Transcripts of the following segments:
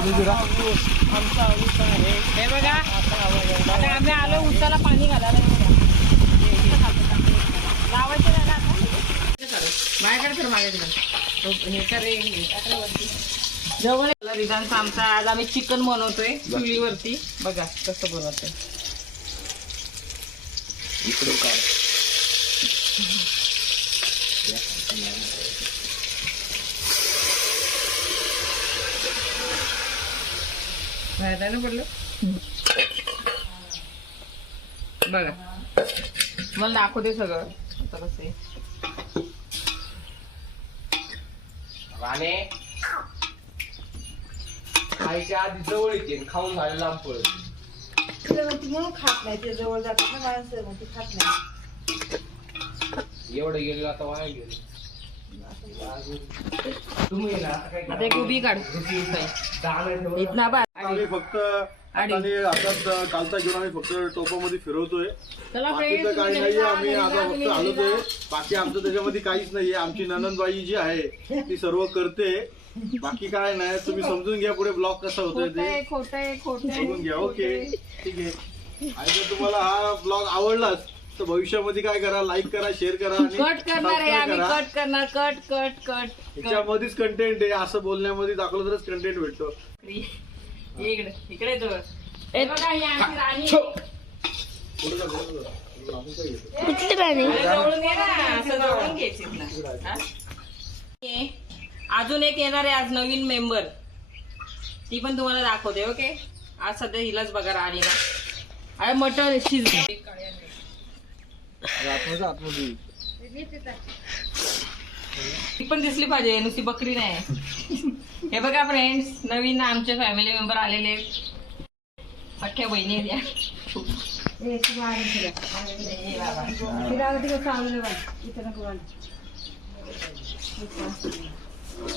आमचा ऊस आहे हे बघा आता आम्ही आलो उसाला पाणी घालायला. लावायचं ना आता? माझ्याकडे तर माझ्याकडे हे कर. जवळ. रिदानचा आमचा आज आम्ही चिकन बनवतोय चुलीवरती बघा कसं बनवतोय बाहेर नाही ना पडलं? बघा. मला दाखवते सगळं. आता कसं आहे. राणे. खायच्या आधी जवळ येते आणि खाऊन झाले लांब पळत म्हणून खात नाही ते जवळ जातात ना माणसं. मग ते खात नाही. एवढं गेलेलं आता वाया गेलं. तुम्ही ना आता काय आता एक उभी काढ. दहा मिनिटं इथना बा. आम्ही फक्त आणि- हातात कालचा घेऊन आम्ही फक्त टोपामध्ये फिरवतोय. बाकीचं काही नाहीये जा, आम्ही आता फक्त जा. बाकी आमचं त्याच्यामध्ये काहीच नाहीये. आमची ननंदबाई जी आहे ती सर्व करते. बाकी काय नाही तुम्ही समजून घ्या पुढे ब्लॉग कसा होतोय ते. बघून घ्या. ओके. ठीक आहे. आणि जर तुम्हाला हा ब्लॉग आवडलाच तर भविष्यामध्ये काय करा लाईक करा शेअर करा कट करणार करा. कट करणार कट कट कट कट. याच्यामध्येच कंटेंट आहे. असं बोलण्यामध्ये दाखवलं तरच कंटेंट भेटतो. इकडे इकडे तो हे बघा ही आमची राणी. आहे. अरे जवळून घे ना, असं जवळून घ्यायची ना. हा? ये. अजून एक येणार आहे आज नवीन मेंबर. ती पण तुम्हाला दाखवते ओके? आज सध्या हिलाच बघा राणीला अरे मटन शिजले. ती पण दिसली पाहिजे नुसती बकरी नाही. हे बघा फ्रेंड्स नवीन आमचे फॅमिली मेंबर आलेले आहेत. सख्या बहिणी. हे.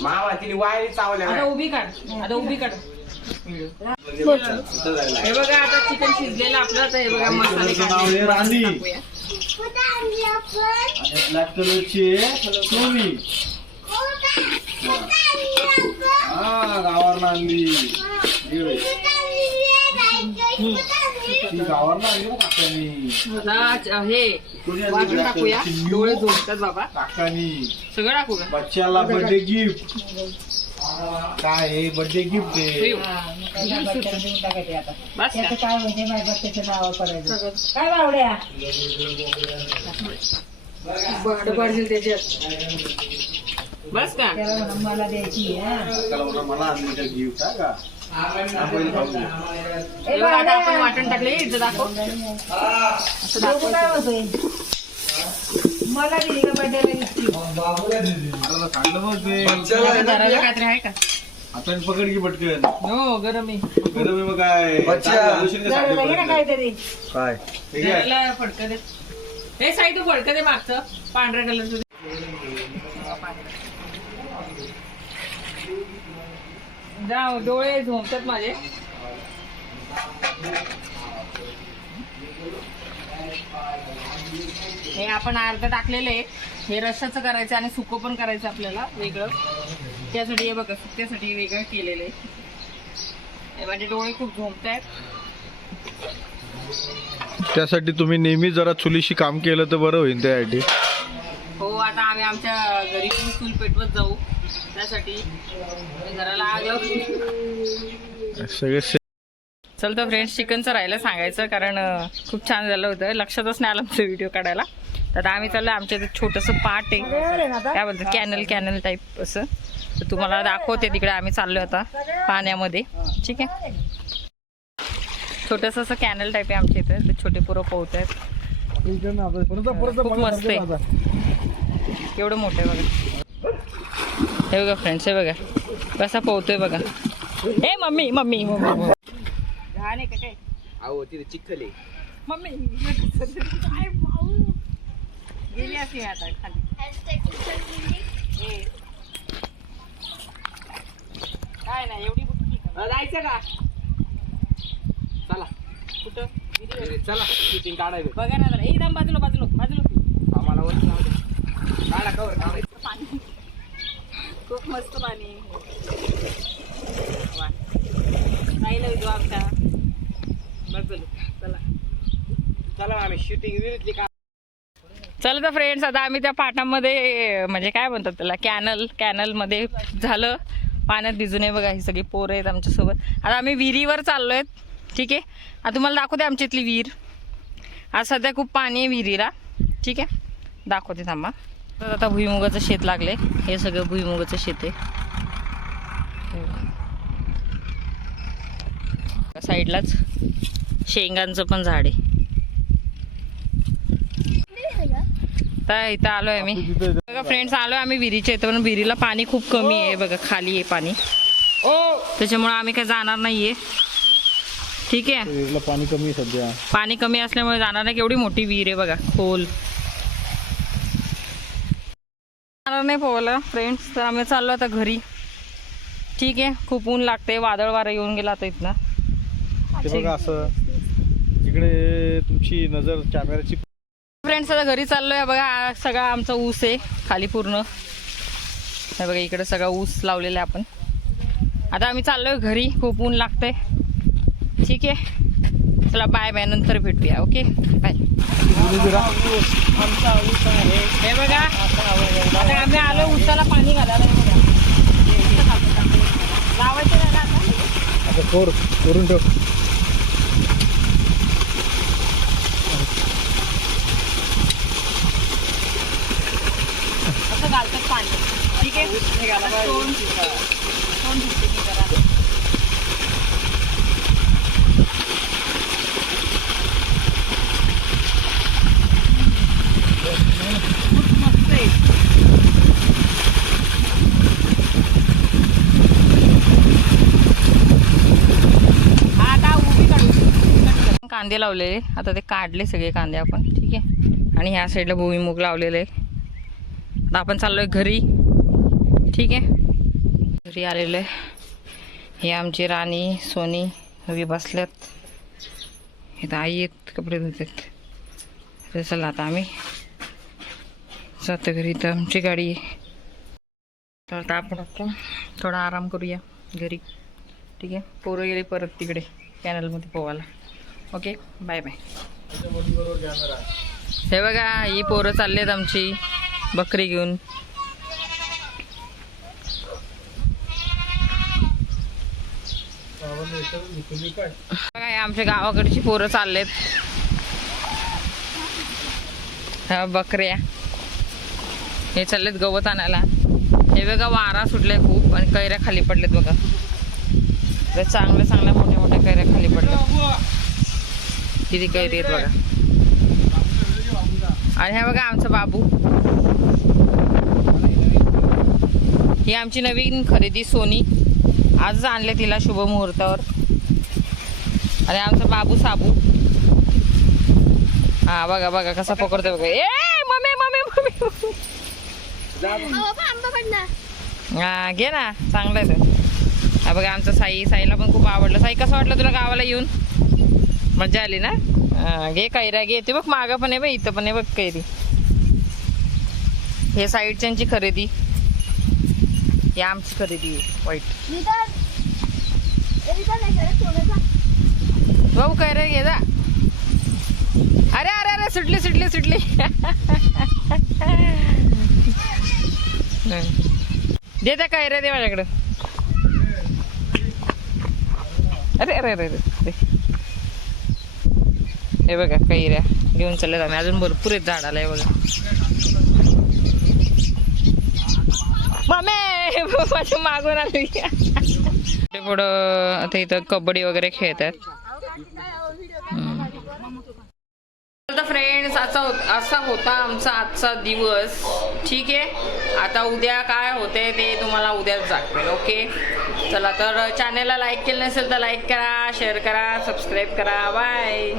मामा तिने वायर चावल्या आता उभी काढ आता उभी काढ हे बघा आता चिकन शिजलेलं आपलं आता हे बघा मसाले त्याचं नाव आहे काढले. राणी. टाकूया. आणि ब्लॅक कलरची सोनी गावावर आणली. इकडे. ती गावावर आणली ना काकानी. आता च- हे कोणी आणली वाटून black टाकूया. color ची? डोळे बाबा. काकानी. सगळं टाकू का? बच्च्याला बर्थडे गिफ्ट काय आहे. बर्थडे गिफ्ट आहे. बस का? काय म्हणजे माझ्या पडायचं. काय बावड्या? त्याच्यात बस का मला द्यायची आपण हे. आता. वाटण टाकले इथं दाखव. असं दाखव काय होतंय मला दिली का आता आता आहे का? आपण पकड की पटकन. हो गरम आहे. गरम आहे मग काय? काहीतरी. काय? फडकं दे. हे साई तू फडकं दे मागचं. पांढऱ्या कलरचं जाऊ डोळे झोमतात माझे. हे आपण अर्ध टाकलेलं आहे. हे रश्शाचं करायचं आणि सुकं पण करायचं आपल्याला वेगळं. त्यासाठी हे बघा सुक्यासाठी वेगळं केलेलं आहे. माझे डोळे खूप झोमत आहेत त्यासाठी तुम्ही नेहमी जरा चुलीशी काम केलं तर बरं होईल त्यासाठी हो आता आम्ही आमच्या घरी पण चूल पेटवत जाऊ. त्यासाठी घराला आग लावू. सगळे चल तर फ्रेंड्स चिकनचं राहिलं सांगायचं कारण खूप छान झालं होतं. लक्षातच नाही आलं आमचं व्हिडिओ काढायला. तर आता आम्ही चाललो आमच्या इथे छोटंसं पाट आहे. काय बोलतात? कॅनल कॅनल टाईप असं. तर तुम्हाला दाखवते तिकडे आम्ही चाललो आता पाण्यामध्ये. ठीक आहे? छोटंसं असं कॅनल टाईप आहे आमच्या इथे. ते छोटे पोरं पोहत आहेत. खूप मस्त आहे. एवढं मोठं आहे बघा. हे बघा फ्रेंड्स हे बघा. कसा पोहतोय बघा. हे मम्मी मम्मी मम्मी अहो तिथे चिखल आहे. मम्मी. काय भाऊ. गेली असे आता खाली. ए. काय नाही एवढी बुटकी का? अ, जायचं का? चला. कुठं? चला. शूटिंग काढायचं बघा ना जरा. एकदम बाजूला बाजूला बाजूला. आम्हाला वर. काढा कवर काढायचं पाणी. खूप मस्त पाणी. वा. तो आमचा. बस चला. चला आम्ही शूटिंग विहिरीतली का तर फ्रेंड्स आता आम्ही त्या पाटामध्ये म्हणजे काय म्हणतात त्याला कॅनल कॅनलमध्ये झालं. पाण्यात भिजून आहे बघा ही सगळी पोरं आहेत आमच्यासोबत. आता आम्ही विहिरीवर चाललो आहेत ठीक आहे? आता तुम्हाला दाखवते आमच्या इथली विहीर. आज सध्या खूप पाणी आहे विहिरीला. ठीक आहे? दाखवते थांबा. तर आता भुईमुगाचं शेत लागले. हे सगळं भुईमुगाचं शेत आहे. साईडलाच शेंगांचं पण झाड आहे. तर इथं आलोय आम्ही बघा फ्रेंड्स आलोय आम्ही विहिरीच्या इथं पण विहिरीला पाणी खूप कमी आहे. बघा खाली आहे पाणी. त्याच्यामुळे आम्ही काय जाणार नाहीये. ठीक आहे. पाणी कमी सध्या. पाणी कमी असल्यामुळे जाणार नाही. केवढी मोठी विहीर आहे बघा खोल जाणार नाही पोहला फ्रेंड्स तर आम्ही चाललो आता घरी. ठीक आहे खूप ऊन लागते वादळ वारा येऊन गेला आता इथनं. ते बघा असं इकडे तुमची नजर कॅमेऱ्याची फ्रेंड्स आता घरी चाललोय. बघा सगळा आमचा ऊस आहे खाली पूर्ण. बघा इकडे सगळा ऊस लावलेला आहे आपण. आता आम्ही चाललोय घरी खूप ऊन लागतंय. ठीक आहे. चला बाय बाय नंतर भेटूया ओके बाय हे बघा आता आम्ही आलो ऊसाला पाणी घालायला. लावायचं नाही ना आता? आता कोर करून ठेव. असं घालतात पाणी. ठीक आहे तोंड- तोंड धुते मी जरा. खूप मस्त आहे. हा, आता उभी काढू. कांदे लावलेले. आता ते काढले सगळे कांदे आपण. ठीक आहे. आणि ह्या साईडला भुईमुग लावलेले. आहे आता आपण चाललोय घरी. ठीक आहे. घरी आलेलो आहे. हे आमची राणी सोनी हवी बसल्यात. इथं आई आहेत कपडे धुतात. चला आता आम्ही जातो घरी. इथं आमची गाडी आहे. तर आता आपण आता थोडा आराम करूया घरी. ठीक आहे. पोरं गेले परत तिकडे कॅनलमध्ये पोवायला. Okay bye bye. हे बघा ही पोरं चाललेत आमची बकरी घेऊन. बघा हे आमच्या गावाकडची पोरं चाललेत. हा बकऱ्या. हे चाललेत गवत आणायला. हे बघा वारा सुटलाय खूप आणि कैऱ्या खाली पडलेत बघा. चांगल्या चांगल्या मोठ्या मोठ्या कैऱ्या खाली पडल्यात. किती कैरी आहेत बघा. आणि हा बघा आमचा बाबू. ही आमची नवीन खरेदी सोनी. आजच आणले तिला शुभ मुहूर्तावर. आणि आमचा बाबू साबू. हा बघा बघा कसा पकडतो बघा. ए मम्मी मम्मी मम्मी हा घे ना चांगलं आहे हा बघा आमचा साई साईला पण खूप आवडलं. साई कसं वाटलं तुला गावाला येऊन? मजा आली ना? हा, घे कैऱ्या घे. ते बघ मागं पण आहे बघ इथं पण आहे बघ कैरी. हे साईडच्यांची खरेदी. ही आमची खरेदी आहे वाईट. भाऊ कैऱ्या घे जा. अरे अरे अरे सुटली सुटली सुटली. दे त्या कैऱ्या दे माझ्याकडं. अरे अरे अरे अरे. हे बघा कैऱ्या. घेऊन चालले आम्ही. अजून भरपूर आहेत झाडाला हे बघा. मामे माझ्या मागून आली. पुढं आता इथं कबड्डी वगैरे खेळतात. तर फ्रेंड्स असा हो-, असा होता आमचा आजचा दिवस. ठीक आहे? आता उद्या काय होते ते तुम्हाला उद्याच दाखवेल ओके? चला तर चॅनेलला लाईक केलं नसेल तर लाईक करा शेअर करा सबस्क्राईब करा. बाय